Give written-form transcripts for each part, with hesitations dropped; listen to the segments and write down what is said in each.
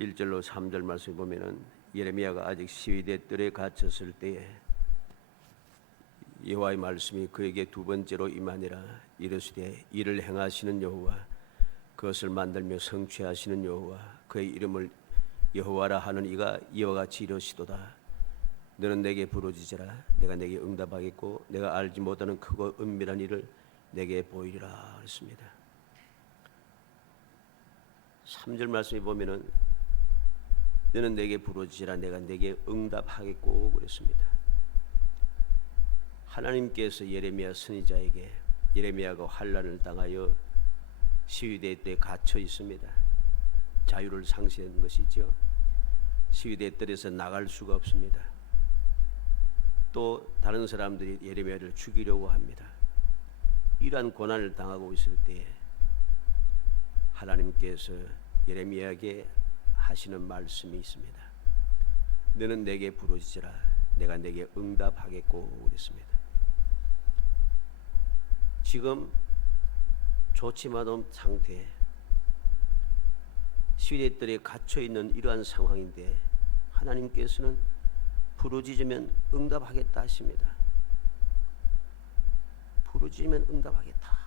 1절로 3절 말씀에 보면은 예레미야가 아직 시위대 뜰에 갇혔을 때에 여호와의 말씀이 그에게 두 번째로 임하니라. 이르시되 이를 행하시는 여호와, 그것을 만들며 성취하시는 여호와, 그의 이름을 여호와라 하는 이가 이와 같이 이르시도다. 너는 내게 부르짖으라. 내가 내게 응답하겠고 내가 알지 못하는 크고 은밀한 일을 내게 보이리라 그랬습니다. 3절 말씀에 보면은 너는 내게 부르짖으라. 내가 내게 응답하겠고 그랬습니다. 하나님께서 예레미야 선지자에게 예레미야가 환난을 당하여 시위대 때 갇혀 있습니다. 자유를 상실한 것이죠. 시위대 뜰에서 나갈 수가 없습니다. 또 다른 사람들이 예레미야를 죽이려고 합니다. 이러한 고난을 당하고 있을 때에 하나님께서 예레미야에게 하시는 말씀이 있습니다. 너는 내게 부르짖으라. 내가 내게 응답하겠고 그랬습니다. 지금 좋지만 않은 상태, 시위대들에 갇혀 있는 이러한 상황인데 하나님께서는 부르짖으면 응답하겠다 하십니다. 부르짖으면 응답하겠다.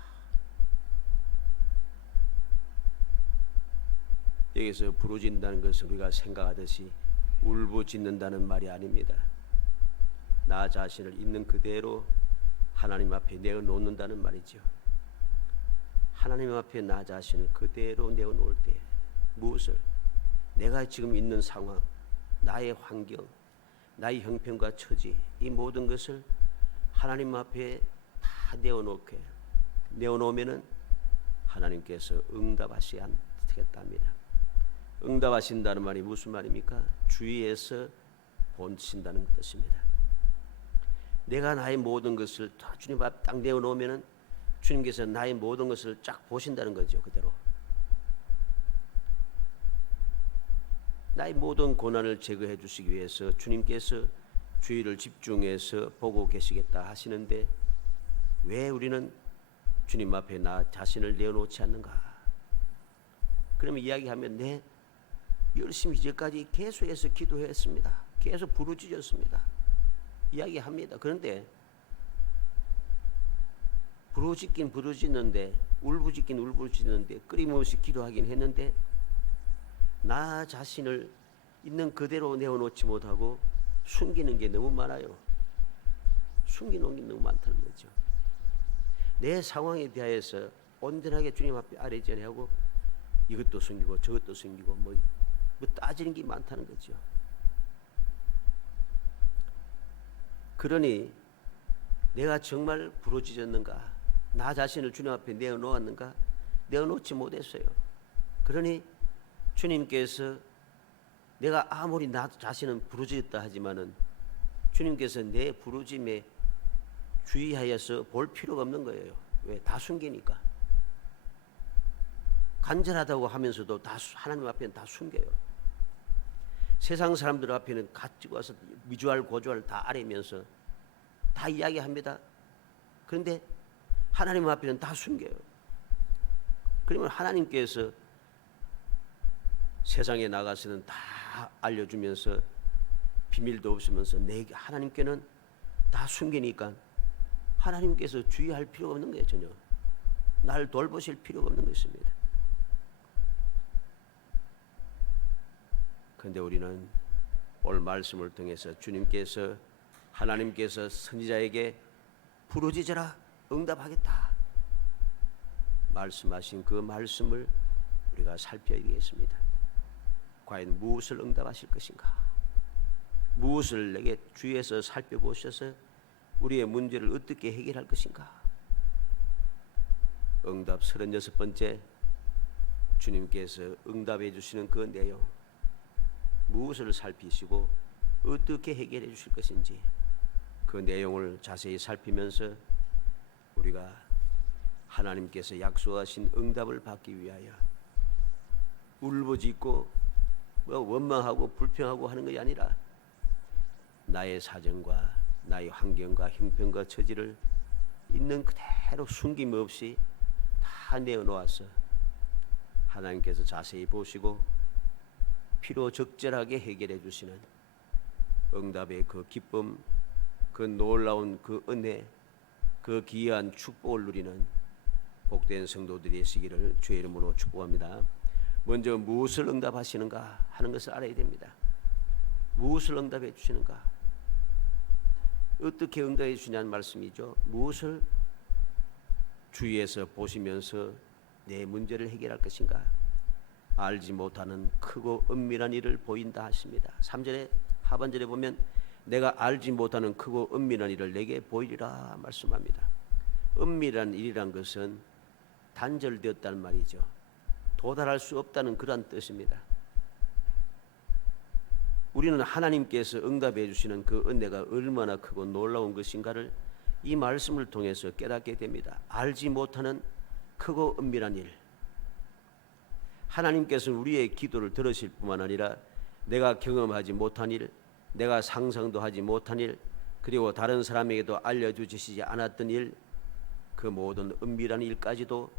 여기서 부르짖는다는 것은 우리가 생각하듯이 울부짖는다는 말이 아닙니다. 나 자신을 있는 그대로 하나님 앞에 내어놓는다는 말이죠. 하나님 앞에 나 자신을 그대로 내어놓을 때 무엇을? 내가 지금 있는 상황, 나의 환경, 나의 형편과 처지, 이 모든 것을 하나님 앞에 다 내어놓으면은 하나님께서 응답하시겠답니다. 응답하신다는 말이 무슨 말입니까? 주위에서 본친다는 뜻입니다. 내가 나의 모든 것을 다 주님 앞에 딱 내어놓으면은 주님께서 나의 모든 것을 쫙 보신다는 거죠. 그대로 나의 모든 고난을 제거해 주시기 위해서 주님께서 주의를 집중해서 보고 계시겠다 하시는데 왜 우리는 주님 앞에 나 자신을 내어놓지 않는가? 그러면 이야기하면 내 열심히 이제까지 계속해서 기도했습니다. 계속 부르짖었습니다. 이야기합니다. 그런데 부르짖긴 부르짖는데 울부짖긴 울부짖는데 끊임없이 기도하긴 했는데 나 자신을 있는 그대로 내어놓지 못하고 숨기는 게 너무 많아요. 숨기는 게 너무 많다는 거죠. 내 상황에 대하여서 온전하게 주님 앞에 아뢰전하고 이것도 숨기고 저것도 숨기고 뭐 따지는 게 많다는 거죠. 그러니 내가 정말 부르짖었는가? 나 자신을 주님 앞에 내어놓았는가? 내어놓지 못했어요. 그러니 주님께서 내가 아무리 나 자신은 부르짖었다 하지만은 주님께서 내 부르짖음에 주의하여서 볼 필요가 없는 거예요. 왜? 다 숨기니까. 간절하다고 하면서도 다 하나님 앞에는 다 숨겨요. 세상 사람들 앞에는 가지고 와서 미주알 고주알 다 아뢰면서 다 이야기합니다. 그런데 하나님 앞에는 다 숨겨요. 그러면 하나님께서 세상에 나가서는 다 알려주면서 비밀도 없으면서 내게 하나님께는 다 숨기니까 하나님께서 주의할 필요가 없는 거예요. 전혀 날 돌보실 필요가 없는 것입니다. 그런데 우리는 오늘 말씀을 통해서 주님께서 하나님께서 선지자에게 부르짖으라 응답하겠다 말씀하신 그 말씀을 우리가 살펴야겠습니다. 과연 무엇을 응답하실 것인가? 무엇을 내게 주위에서 살펴보셔서 우리의 문제를 어떻게 해결할 것인가? 응답 36번째 주님께서 응답해 주시는 그 내용, 무엇을 살피시고 어떻게 해결해 주실 것인지 그 내용을 자세히 살피면서 우리가 하나님께서 약속하신 응답을 받기 위하여 울부짖고 원망하고 불평하고 하는 것이 아니라 나의 사정과 나의 환경과 형편과 처지를 있는 그대로 숨김없이 다 내어놓아서 하나님께서 자세히 보시고 필요 적절하게 해결해 주시는 응답의 그 기쁨, 그 놀라운 그 은혜, 그 귀한 축복을 누리는 복된 성도들이 되시기를 주의 이름으로 축복합니다. 먼저 무엇을 응답하시는가 하는 것을 알아야 됩니다. 무엇을 응답해 주시는가? 어떻게 응답해 주시냐는 말씀이죠. 무엇을 주위에서 보시면서 내 문제를 해결할 것인가? 알지 못하는 크고 은밀한 일을 보인다 하십니다. 3절에 하반절에 보면 내가 알지 못하는 크고 은밀한 일을 내게 보이리라 말씀합니다. 은밀한 일이란 것은 단절되었다는 말이죠. 도달할 수 없다는 그런 뜻입니다. 우리는 하나님께서 응답해 주시는 그 은혜가 얼마나 크고 놀라운 것인가를 이 말씀을 통해서 깨닫게 됩니다. 알지 못하는 크고 은밀한 일. 하나님께서는 우리의 기도를 들으실 뿐만 아니라 내가 경험하지 못한 일, 내가 상상도 하지 못한 일, 그리고 다른 사람에게도 알려주시지 않았던 일, 그 모든 은밀한 일까지도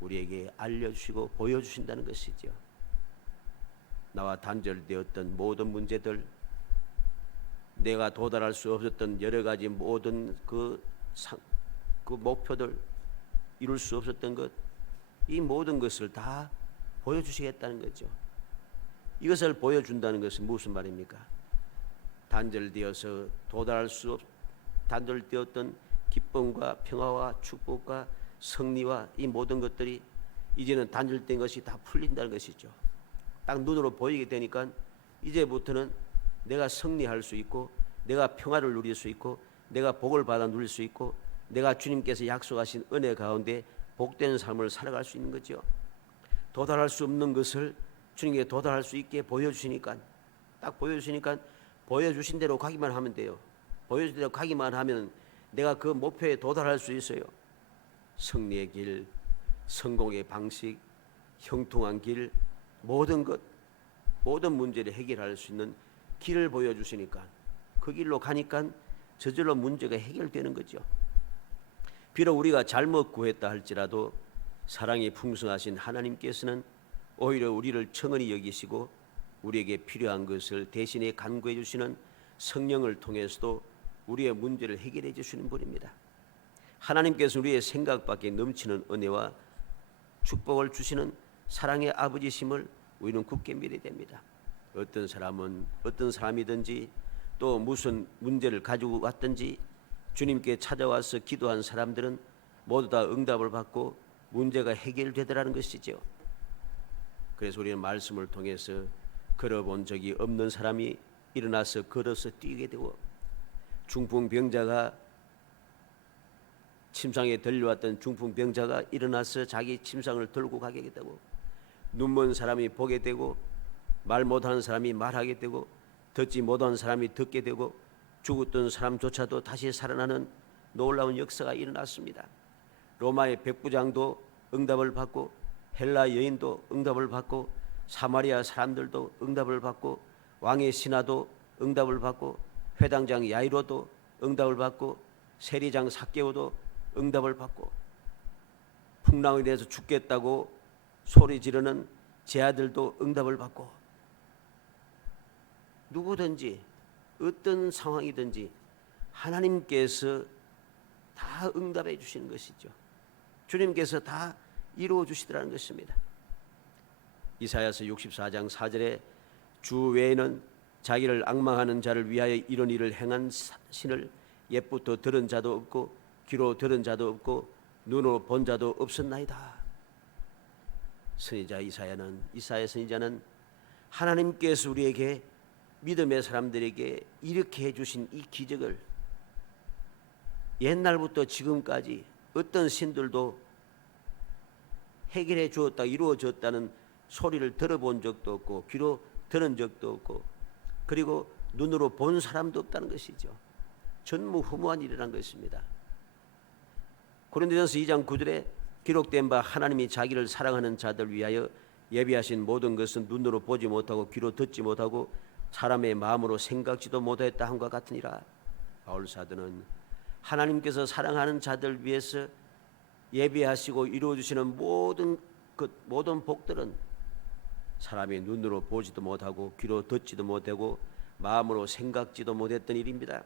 우리에게 알려주시고 보여주신다는 것이죠. 나와 단절되었던 모든 문제들, 내가 도달할 수 없었던 여러 가지 모든 그 목표들, 이룰 수 없었던 것, 이 모든 것을 다 보여주시겠다는 거죠. 이것을 보여준다는 것은 무슨 말입니까? 단절되어서 도달할 수 없, 단절되었던 기쁨과 평화와 축복과 승리와 이 모든 것들이 이제는 단절된 것이 다 풀린다는 것이죠. 딱 눈으로 보이게 되니까 이제부터는 내가 승리할 수 있고, 내가 평화를 누릴 수 있고, 내가 복을 받아 누릴 수 있고, 내가 주님께서 약속하신 은혜 가운데 복된 삶을 살아갈 수 있는 거죠. 도달할 수 없는 것을 주님께 도달할 수 있게 보여주시니까, 딱 보여주시니까 보여주신 대로 가기만 하면 돼요. 보여주신 대로 가기만 하면 내가 그 목표에 도달할 수 있어요. 승리의 길, 성공의 방식, 형통한 길, 모든 것, 모든 문제를 해결할 수 있는 길을 보여주시니까 그 길로 가니까 저절로 문제가 해결되는 거죠. 비록 우리가 잘못 구했다 할지라도 사랑이 풍성하신 하나님께서는 오히려 우리를 청은히 여기시고 우리에게 필요한 것을 대신에 간구해 주시는 성령을 통해서도 우리의 문제를 해결해 주시는 분입니다. 하나님께서 우리의 생각 밖에 넘치는 은혜와 축복을 주시는 사랑의 아버지심을 우리는 굳게 믿어야 됩니다. 어떤 사람은 어떤 사람이든지 또 무슨 문제를 가지고 왔든지 주님께 찾아와서 기도한 사람들은 모두 다 응답을 받고 문제가 해결되더라는 것이죠. 그래서 우리는 말씀을 통해서 걸어본 적이 없는 사람이 일어나서 걸어서 뛰게 되고, 중풍병자가 침상에 들려왔던 중풍병자가 일어나서 자기 침상을 들고 가게 되고, 눈먼 사람이 보게 되고, 말 못하는 사람이 말하게 되고, 듣지 못한 사람이 듣게 되고, 죽었던 사람조차도 다시 살아나는 놀라운 역사가 일어났습니다. 로마의 백부장도 응답을 받고, 헬라 여인도 응답을 받고, 사마리아 사람들도 응답을 받고, 왕의 신하도 응답을 받고, 회당장 야이로도 응답을 받고, 세리장 삭개오도 응답을 받고, 풍랑에 대해서 죽겠다고 소리 지르는 제 아들도 응답을 받고, 누구든지 어떤 상황이든지 하나님께서 다 응답해 주시는 것이죠. 주님께서 다 이루어 주시더라는 것입니다. 이사야서 64장 4절에 주 외에는 자기를 앙망하는 자를 위하여 이런 일을 행한 신을 옛부터 들은 자도 없고 귀로 들은 자도 없고 눈으로 본 자도 없었나이다. 선지자 이사야 선지자는 하나님께서 우리에게, 믿음의 사람들에게 이렇게 해주신 이 기적을 옛날부터 지금까지 어떤 신들도 해결해 주었다, 이루어졌다는 소리를 들어본 적도 없고 귀로 들은 적도 없고 그리고 눈으로 본 사람도 없다는 것이죠. 전무후무한 일이라는 것입니다. 고린도전서 2장 9절에 기록된 바 하나님이 자기를 사랑하는 자들 위하여 예비하신 모든 것은 눈으로 보지 못하고 귀로 듣지 못하고 사람의 마음으로 생각지도 못했다 함과 같으니라. 바울 사도는 하나님께서 사랑하는 자들 위해서 예비하시고 이루어주시는 모든 복들은 사람이 눈으로 보지도 못하고 귀로 듣지도 못하고 마음으로 생각지도 못했던 일입니다.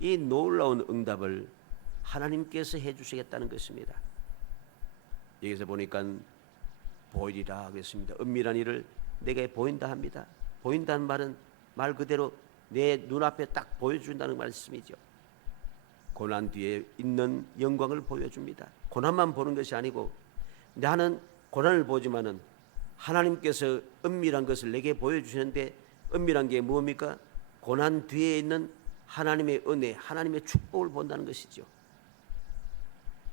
이 놀라운 응답을 하나님께서 해주시겠다는 것입니다. 여기서 보니까 보이리라 하겠습니다. 은밀한 일을 내게 보인다 합니다. 보인다는 말은 말 그대로 내 눈앞에 딱 보여준다는 말씀이죠. 고난 뒤에 있는 영광을 보여줍니다. 고난만 보는 것이 아니고 나는 고난을 보지만은 하나님께서 은밀한 것을 내게 보여주시는데 은밀한 게 뭡니까? 고난 뒤에 있는 하나님의 은혜, 하나님의 축복을 본다는 것이죠.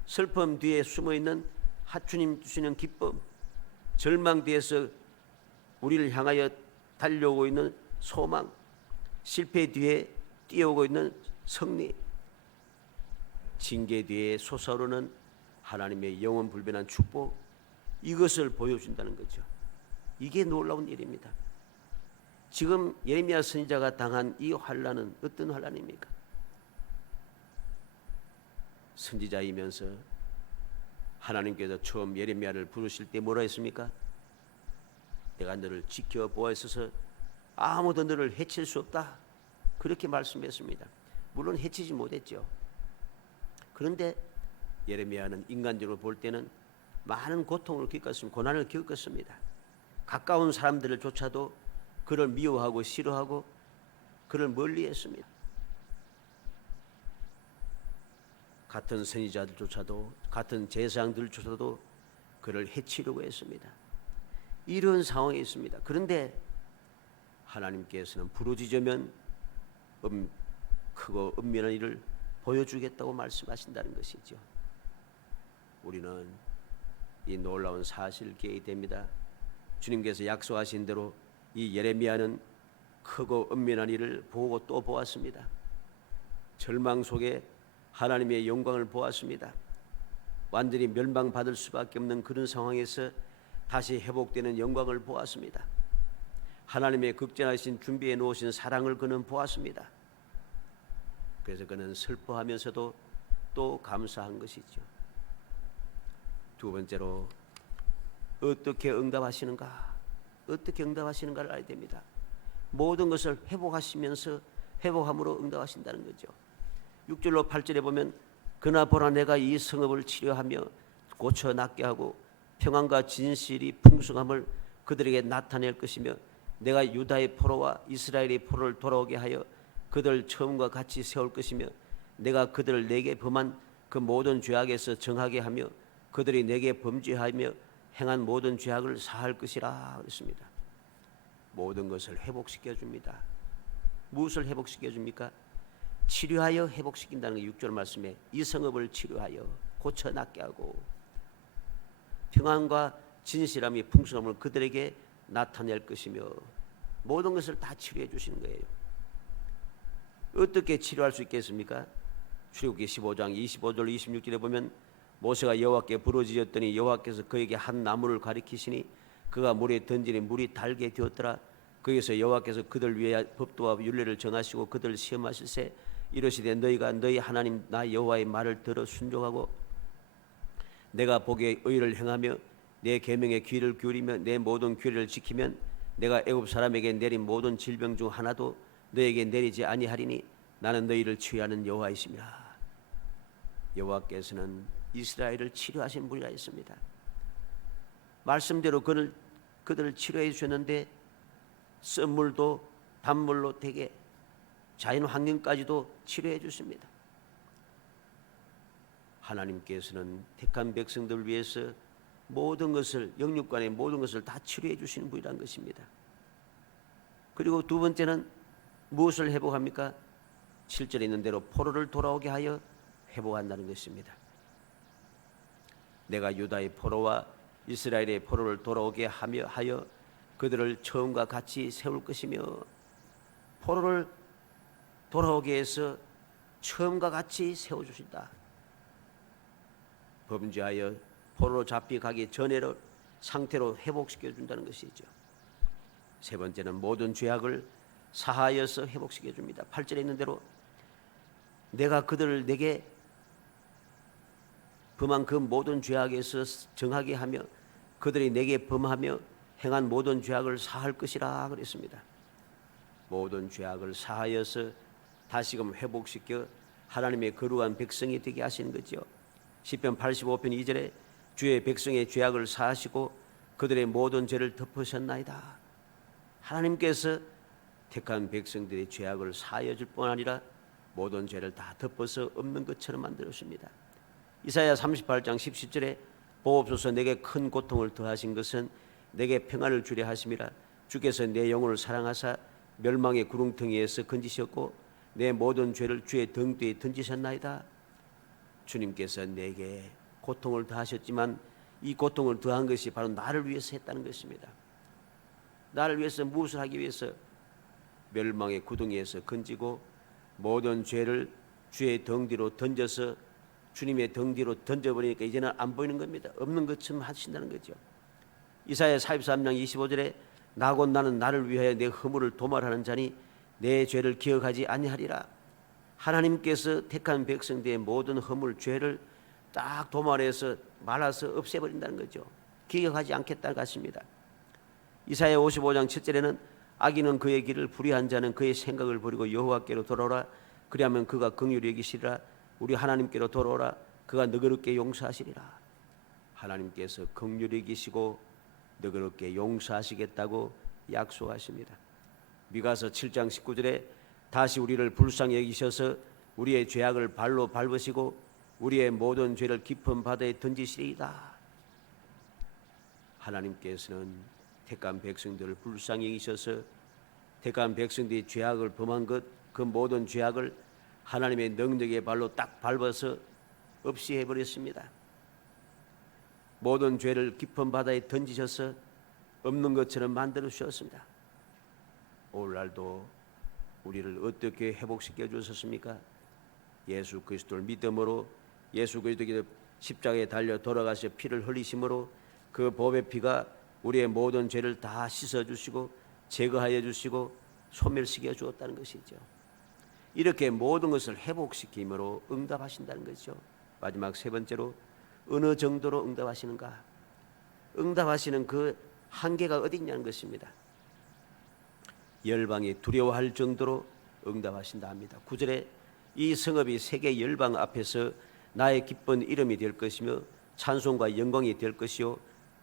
슬픔 뒤에 숨어있는 하나님 주시는 기쁨, 절망 뒤에서 우리를 향하여 달려오고 있는 소망, 실패 뒤에 뛰어오고 있는 승리, 징계 뒤에 솟아오르는 하나님의 영원 불변한 축복, 이것을 보여준다는 거죠. 이게 놀라운 일입니다. 지금 예레미야 선지자가 당한 이 환난은 어떤 환난입니까? 선지자이면서 하나님께서 처음 예레미야를 부르실 때 뭐라 했습니까? 내가 너를 지켜보아있어서 아무도 너를 해칠 수 없다, 그렇게 말씀했습니다. 물론 해치지 못했죠. 그런데 예레미야는 인간적으로 볼 때는 많은 고통을 겪었습니다. 고난을 겪었습니다. 가까운 사람들을 조차도 그를 미워하고 싫어하고 그를 멀리했습니다. 같은 선지자들조차도, 같은 제사장들조차도 그를 해치려고 했습니다. 이런 상황에 있습니다. 그런데 하나님께서는 부르짖으면 크고 은밀한 일을 보여주겠다고 말씀하신다는 것이죠. 우리는 이 놀라운 사실을 깨닫게 됩니다. 주님께서 약속하신 대로 이 예레미야는 크고 은밀한 일을 보고 또 보았습니다. 절망 속에 하나님의 영광을 보았습니다. 완전히 멸망받을 수밖에 없는 그런 상황에서 다시 회복되는 영광을 보았습니다. 하나님의 극진하신 준비해 놓으신 사랑을 그는 보았습니다. 그래서 그는 슬퍼하면서도 또 감사한 것이죠. 두 번째로 어떻게 응답하시는가? 어떻게 응답하시는가를 알아야 됩니다. 모든 것을 회복하시면서 회복함으로 응답하신다는 거죠. 6절로 8절에 보면 그나 보라 내가 이 성읍을 치료하며 고쳐 낫게 하고 평안과 진실이 풍성함을 그들에게 나타낼 것이며 내가 유다의 포로와 이스라엘의 포로를 돌아오게 하여 그들 처음과 같이 세울 것이며 내가 그들을 내게 범한 그 모든 죄악에서 정하게 하며 그들이 내게 범죄하며 행한 모든 죄악을 사할 것이라 그랬습니다. 모든 것을 회복시켜 줍니다. 무엇을 회복시켜 줍니까? 치료하여 회복시킨다는 게 6절 말씀에 이 성읍을 치료하여 고쳐 낫게 하고 평안과 진실함이 풍성함을 그들에게 나타낼 것이며 모든 것을 다 치료해 주시는 거예요. 어떻게 치료할 수 있겠습니까? 출애굽기 15장 25절 26절에 보면 모세가 여호와께 부르짖었더니 여호와께서 그에게 한 나무를 가리키시니 그가 물에 던지니 물이 달게 되었더라. 거기서 여호와께서 그들 위에 법도와 율례를 정하시고 그들을 시험하실세 이르시되 너희가 너희 하나님 나 여호와의 말을 들어 순종하고 내가 보기에 의를 행하며 내 계명에 귀를 기울이며 내 모든 규례를 지키면 내가 애굽 사람에게 내린 모든 질병 중 하나도 너에게 내리지 아니하리니 나는 너희를 치유하는 여호와이심이라. 여호와께서는 이스라엘을 치료하신 분이라 했습니다. 말씀대로 그들을 치료해 주셨는데 쓴물도 단물로 되게 자연 환경까지도 치료해 주십니다. 하나님께서는 택한 백성들을 위해서 모든 것을 영육간의 모든 것을 다 치료해 주시는 분이라는 것입니다. 그리고 두 번째는 무엇을 회복합니까? 7절에 있는 대로 포로를 돌아오게 하여 회복한다는 것입니다. 내가 유다의 포로와 이스라엘의 포로를 돌아오게 하여 그들을 처음과 같이 세울 것이며 포로를 돌아오게 해서 처음과 같이 세워주신다. 범죄하여 포로로 잡혀가기 전의 상태로 회복시켜준다는 것이죠. 세 번째는 모든 죄악을 사하여서 회복시켜줍니다. 8절에 있는 대로 내가 그들을 내게 범한 그 모든 죄악에서 정하게 하며 그들이 내게 범하며 행한 모든 죄악을 사할 것이라 그랬습니다. 모든 죄악을 사하여서 다시금 회복시켜 하나님의 거룩한 백성이 되게 하시는 거죠. 시편 85편 2절에 주의 백성의 죄악을 사하시고 그들의 모든 죄를 덮으셨나이다. 하나님께서 택한 백성들의 죄악을 사하여 줄 뿐 아니라 모든 죄를 다 덮어서 없는 것처럼 만들었습니다. 이사야 38장 17절에 보옵소서 내게 큰 고통을 더하신 것은 내게 평안을 주려 하심이라. 주께서 내 영혼을 사랑하사 멸망의 구렁텅이에서 건지셨고 내 모든 죄를 주의 등 뒤에 던지셨나이다. 주님께서 내게 고통을 더하셨지만 이 고통을 더한 것이 바로 나를 위해서 했다는 것입니다. 나를 위해서 무엇을 하기 위해서? 멸망의 구덩이에서 건지고 모든 죄를 주의 등 뒤로 던져서 주님의 등 뒤로 던져버리니까 이제는 안 보이는 겁니다. 없는 것처럼 하신다는 거죠. 이사야 43장 25절에 나곧 나는 나를 위하여 내 허물을 도말하는 자니 내 죄를 기억하지 아니하리라. 하나님께서 택한 백성들의 모든 허물 죄를 딱 도말해서 말아서 없애버린다는 거죠. 기억하지 않겠다는 것입니다. 이사야 55장 7절에는 악인은 그의 길을 불의한 자는 그의 생각을 버리고 여호와께로 돌아오라. 그리하면 그가 긍휼히 여기시리라. 우리 하나님께로 돌아오라. 그가 너그럽게 용서하시리라. 하나님께서 긍휼히 여기시고 너그럽게 용서하시겠다고 약속하십니다. 미가서 7장 19절에 다시 우리를 불쌍히 여기셔서 우리의 죄악을 발로 밟으시고 우리의 모든 죄를 깊은 바다에 던지시리이다. 하나님께서는 택한 백성들을 불쌍히 여기셔서 택한 백성들이 죄악을 범한 것, 그 모든 죄악을 하나님의 능력의 발로 딱 밟아서 없이 해버렸습니다. 모든 죄를 깊은 바다에 던지셔서 없는 것처럼 만들어 주셨습니다. 오늘날도 우리를 어떻게 회복시켜 주셨습니까? 예수 그리스도를 믿음으로 예수 그리스도께서 십자가에 달려 돌아가셔 피를 흘리심으로 그 보배 피가 우리의 모든 죄를 다 씻어주시고 제거하여 주시고 소멸시켜 주었다는 것이죠. 이렇게 모든 것을 회복시킴으로 응답하신다는 것이죠. 마지막 세 번째로 어느 정도로 응답하시는가? 응답하시는 그 한계가 어디 있냐는 것입니다. 열방이 두려워할 정도로 응답하신다 합니다. 9절에 이 성읍이 세계 열방 앞에서 나의 기쁜 이름이 될 것이며 찬송과 영광이 될 것이요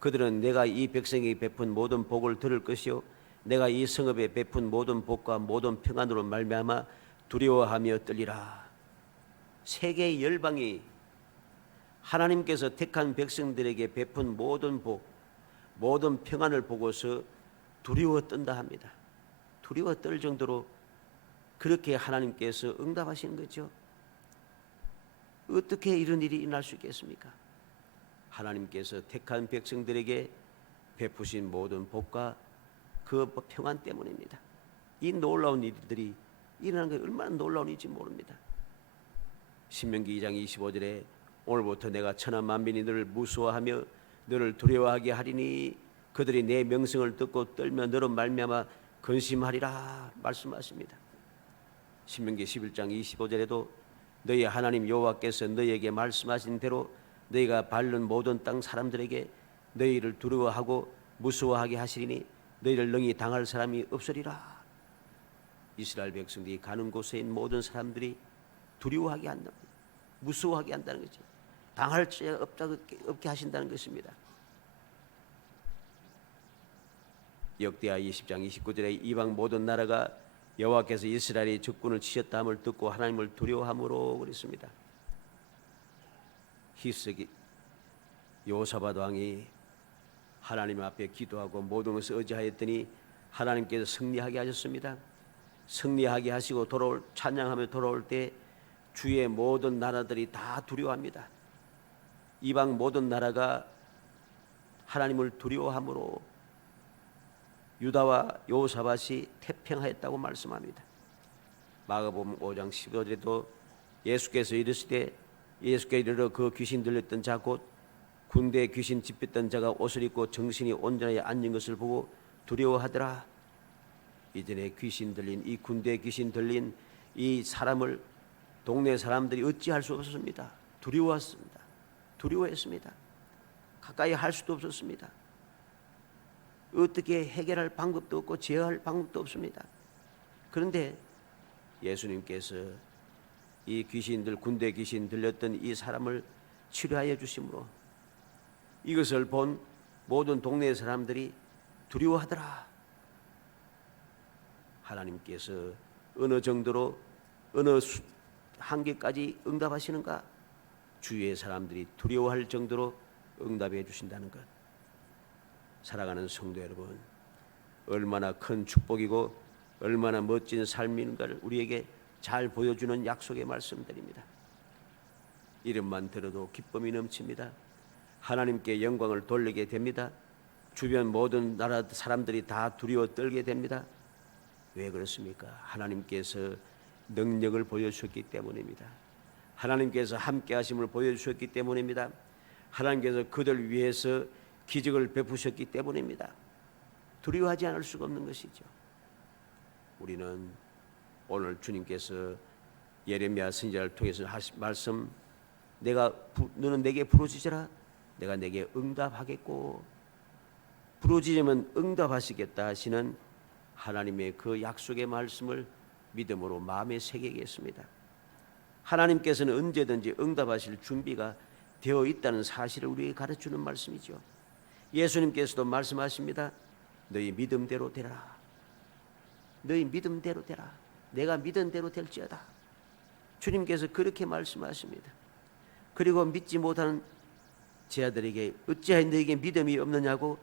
그들은 내가 이 백성에게 베푼 모든 복을 들을 것이요 내가 이 성읍에 베푼 모든 복과 모든 평안으로 말미암아 두려워하며 떨리라. 세계 열방이 하나님께서 택한 백성들에게 베푼 모든 복, 모든 평안을 보고서 두려워 떤다 합니다. 두려워 떨 정도로 그렇게 하나님께서 응답하시는 거죠. 어떻게 이런 일이 일어날 수 있겠습니까? 하나님께서 택한 백성들에게 베푸신 모든 복과 그 평안 때문입니다. 이 놀라운 일들이 일어나는 게 얼마나 놀라운 일인지 모릅니다. 신명기 2장 25절에 오늘부터 내가 천하 만민이 너를 무수하며 너를 두려워하게 하리니 그들이 내 명성을 듣고 떨며 너로 말미암아 근심하리라 말씀하십니다. 신명기 11장 25절에도 너희 하나님 여호와께서 너희에게 말씀하신 대로 너희가 밟는 모든 땅 사람들에게 너희를 두려워하고 무서워하게 하시리니 너희를 능히 당할 사람이 없으리라. 이스라엘 백성들이 가는 곳에 있는 모든 사람들이 두려워하게 한다, 무서워하게 한다는 거죠. 당할 죄 없게 하신다는 것입니다. 역대하 20장 29절에 이방 모든 나라가 여호와께서 이스라엘의 적군을 치셨다 함을 듣고 하나님을 두려워함으로 그랬습니다. 히스기 요사밧 왕이 하나님 앞에 기도하고 모든 것을 의지하였더니 하나님께서 승리하게 하셨습니다. 승리하게 하시고 찬양하며 돌아올 때 주의 모든 나라들이 다 두려워합니다. 이방 모든 나라가 하나님을 두려워함으로 유다와 여호사밧이 태평하였다고 말씀합니다. 마가복음 5장 15절에도 예수께서 이르시되 예수께 이르러 그 귀신 들렸던 자 곧 군대에 귀신 집혔던 자가 옷을 입고 정신이 온전하게 앉은 것을 보고 두려워하더라. 이전에 귀신 들린 이 군대에 귀신 들린 이 사람을 동네 사람들이 어찌할 수 없었습니다. 두려워했습니다. 가까이 할 수도 없었습니다. 어떻게 해결할 방법도 없고 제어할 방법도 없습니다. 그런데 예수님께서 이 귀신들, 군대 귀신 들렸던 이 사람을 치료하여 주심으로 이것을 본 모든 동네 사람들이 두려워하더라. 하나님께서 어느 정도로 어느 한계까지 응답하시는가? 주위의 사람들이 두려워할 정도로 응답해 주신다는 것. 사랑하는 성도 여러분, 얼마나 큰 축복이고 얼마나 멋진 삶인가를 우리에게 잘 보여주는 약속의 말씀들입니다. 이름만 들어도 기쁨이 넘칩니다. 하나님께 영광을 돌리게 됩니다. 주변 모든 나라 사람들이 다 두려워 떨게 됩니다. 왜 그렇습니까? 하나님께서 능력을 보여주셨기 때문입니다. 하나님께서 함께 하심을 보여주셨기 때문입니다. 하나님께서 그들 위해서 기적을 베푸셨기 때문입니다. 두려워하지 않을 수가 없는 것이죠. 우리는 오늘 주님께서 예레미야 선지자를 통해서 하신 말씀, 너는 내게 부르짖으라, 내가 내게 응답하겠고, 부르짖으면 응답하시겠다 하시는 하나님의 그 약속의 말씀을 믿음으로 마음에 새기겠습니다. 하나님께서는 언제든지 응답하실 준비가 되어 있다는 사실을 우리에게 가르치는 말씀이죠. 예수님께서도 말씀하십니다. 너희 믿음대로 되라. 너희 믿음대로 되라. 내가 믿은 대로 될지어다. 주님께서 그렇게 말씀하십니다. 그리고 믿지 못하는 제 아들에게 어찌하여 너에게 믿음이 없느냐고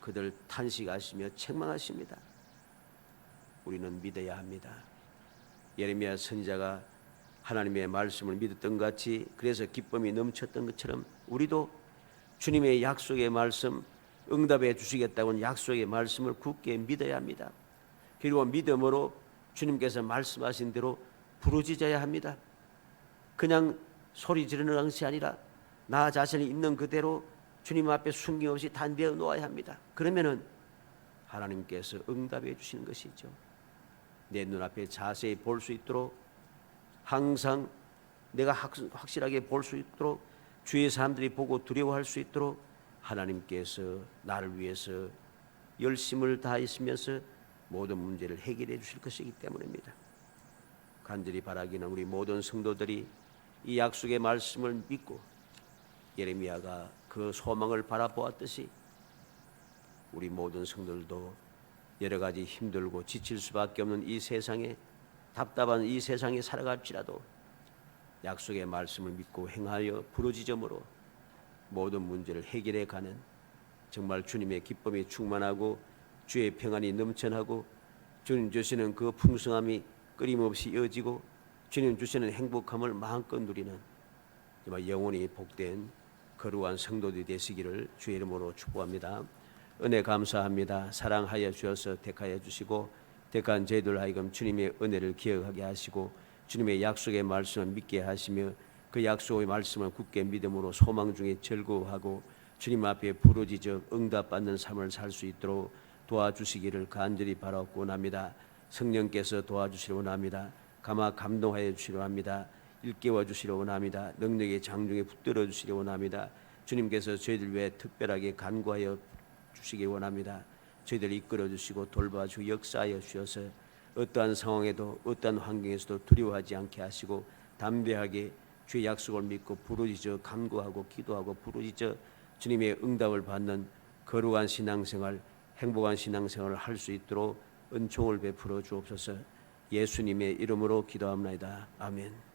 그들 탄식하시며 책망하십니다. 우리는 믿어야 합니다. 예레미야 선지자가 하나님의 말씀을 믿었던 것 같이, 그래서 기쁨이 넘쳤던 것처럼 우리도 주님의 약속의 말씀, 응답해 주시겠다는 약속의 말씀을 굳게 믿어야 합니다. 그리고 믿음으로 주님께서 말씀하신 대로 부르짖어야 합니다. 그냥 소리 지르는 것이 아니라 나 자신이 있는 그대로 주님 앞에 숨김없이 다 내어놓아야 합니다. 그러면은 하나님께서 응답해 주시는 것이죠. 내 눈앞에 자세히 볼 수 있도록, 항상 내가 확실하게 볼 수 있도록, 주위의 사람들이 보고 두려워할 수 있도록 하나님께서 나를 위해서 열심을 다하시면서 모든 문제를 해결해 주실 것이기 때문입니다. 간절히 바라기는 우리 모든 성도들이 이 약속의 말씀을 믿고 예레미야가 그 소망을 바라보았듯이 우리 모든 성도들도 여러 가지 힘들고 지칠 수밖에 없는 이 세상에, 답답한 이 세상에 살아갈지라도 약속의 말씀을 믿고 행하여 부르짖음으로 모든 문제를 해결해 가는, 정말 주님의 기쁨이 충만하고 주의 평안이 넘쳐나고 주님 주시는 그 풍성함이 끊임없이 이어지고 주님 주시는 행복함을 마음껏 누리는 정말 영원히 복된 거룩한 성도들이 되시기를 주의 이름으로 축복합니다. 은혜 감사합니다. 사랑하여 주셔서 택하여 주시고 택한 저희들 하여금 주님의 은혜를 기억하게 하시고 주님의 약속의 말씀을 믿게 하시며 그 약속의 말씀을 굳게 믿음으로 소망 중에 즐거워하고 주님 앞에 부르짖어 응답받는 삶을 살 수 있도록 도와주시기를 간절히 바라옵고 원합니다. 성령께서 도와주시려 원합니다. 감동하여 주시려 합니다. 일깨워 주시려 원합니다. 능력의 장중에 붙들어 주시려 원합니다. 주님께서 저희들 위해 특별하게 간구하여 주시기 원합니다. 저희들 이끌어 주시고 돌봐주고 역사하여 주셔서 어떠한 상황에도 어떠한 환경에서도 두려워하지 않게 하시고 담대하게 주의 약속을 믿고 부르짖어 간구하고 기도하고 부르짖어 주님의 응답을 받는 거룩한 신앙생활, 행복한 신앙생활을 할 수 있도록 은총을 베풀어 주옵소서. 예수님의 이름으로 기도합니다. 아멘.